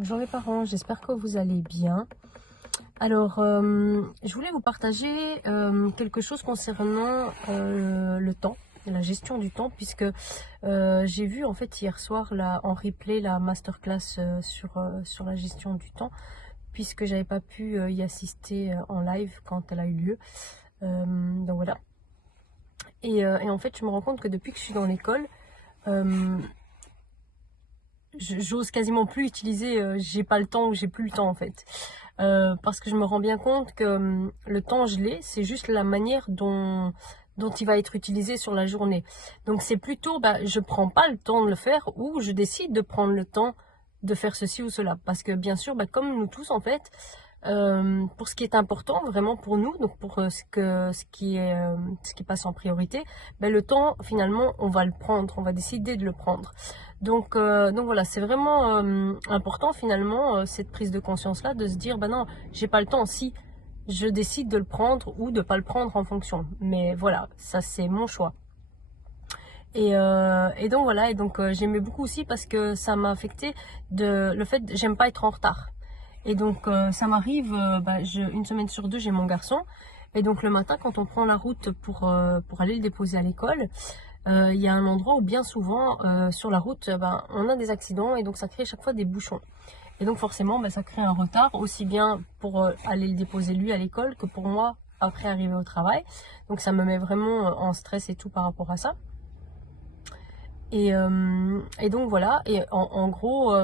Bonjour les parents, j'espère que vous allez bien. Alors, je voulais vous partager quelque chose concernant le temps, la gestion du temps, puisque j'ai vu en fait hier soir en replay la masterclass sur la gestion du temps, puisque j'avais pas pu y assister en live quand elle a eu lieu. Donc voilà. Et en fait, je me rends compte que depuis que je suis dans l'école, j'ose quasiment plus utiliser j'ai pas le temps ou j'ai plus le temps en fait. Parce que je me rends bien compte que le temps je l'ai, c'est juste la manière dont il va être utilisé sur la journée. Donc c'est plutôt, je prends pas le temps de le faire ou je décide de prendre le temps de faire ceci ou cela. Parce que bien sûr, comme nous tous en fait, pour ce qui est important vraiment pour nous, donc pour ce qui passe en priorité, le temps finalement on va le prendre, on va décider de le prendre. Donc voilà, c'est vraiment important finalement cette prise de conscience là, de se dire non, j'ai pas le temps, si je décide de le prendre ou de pas le prendre en fonction. Mais voilà, ça c'est mon choix. Et donc voilà, j'aimais beaucoup aussi parce que ça m'a affecté le fait j'aime pas être en retard. Et donc ça m'arrive, une semaine sur deux j'ai mon garçon, et donc le matin quand on prend la route pour aller le déposer à l'école, il y a un endroit où bien souvent sur la route on a des accidents, et donc ça crée chaque fois des bouchons. Et donc forcément ça crée un retard, aussi bien pour aller le déposer lui à l'école que pour moi après arriver au travail. Donc ça me met vraiment en stress et tout par rapport à ça. Et donc voilà, et en gros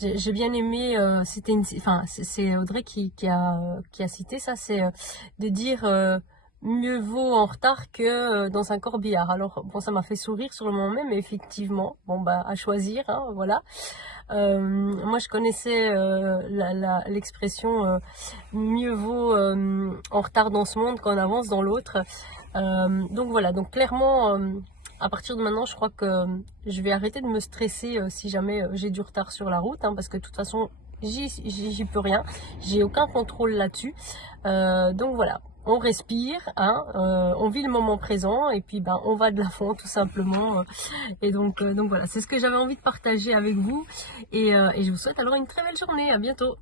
j'ai bien aimé, c'est Audrey qui a cité ça, c'est de dire mieux vaut en retard que dans un corbillard. Alors bon, ça m'a fait sourire sur le moment même, mais effectivement, à choisir, hein, voilà. Moi je connaissais l'expression mieux vaut en retard dans ce monde qu'en avance dans l'autre. Donc voilà, donc clairement à partir de maintenant je crois que je vais arrêter de me stresser si jamais j'ai du retard sur la route, hein, parce que de toute façon j'y peux rien, j'ai aucun contrôle là-dessus. Donc voilà, on respire, hein, on vit le moment présent, et puis on va de l'avant tout simplement. Donc voilà, c'est ce que j'avais envie de partager avec vous, et je vous souhaite alors une très belle journée, à bientôt.